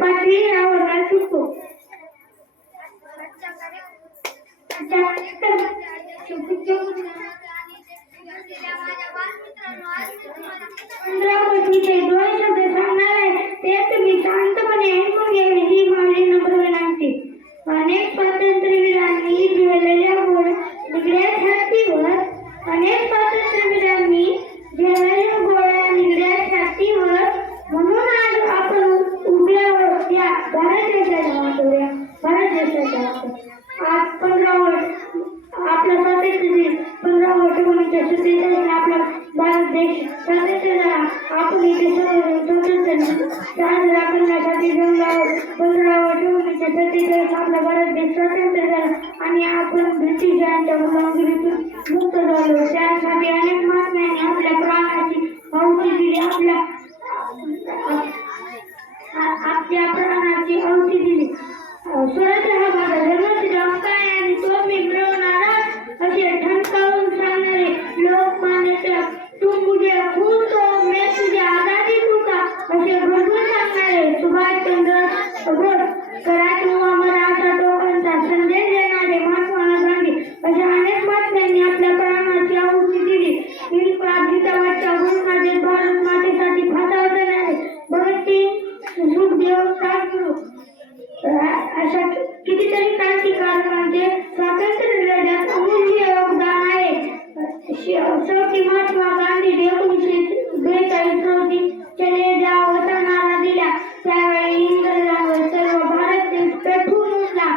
पाचवी या वर्गात शिकतो स्वातंत्र्य दिन पंधरा वर्ष होण्याच्या सुट्टीसाठी आपला भारत देश स्वातंत्र्य झाला आपण इथे स्वतंत्र स्वातंत्र्य साजरा करण्यासाठी जमलो पंधरा वर्ष होण्याच्या सत्तेचाळीस आपला भारत देश स्वतंत्र झाला. आणि आपण ब्रिटिशांच्या गुलामगिरीतून मुक्त झालो. त्यासाठी अनेक महात्म्यांनी आपल्या प्राणाची आहुती दिली आपल्या आपल्या प्राणाची आहुती दिली. स्वतंत्र हा माझा क्रांतिकारकांचे स्वातंत्र्य लढ्यात अमूल्य योगदान आहे. शेवटी महात्मा गांधी एकोणीसशे बेचाळीस रोजी चले जाव वतनाला दिल्या त्यावेळी इंग्रजांवर सर्व भारत देश पेटून उठला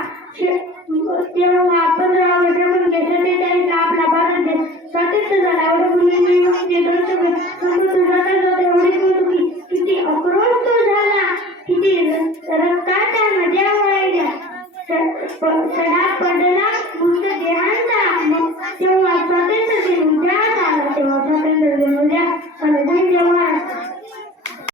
तेव्हा पंधरा ऑगस्ट म्हणजे सत्तेचाळीस आपला भारत देश स्वातंत्र्य झाला. वडमुली म्हणजे दर्शक समृद्ध जाता जाता किती अक्रोश तो झाला. किती रक्तात सडा पडला.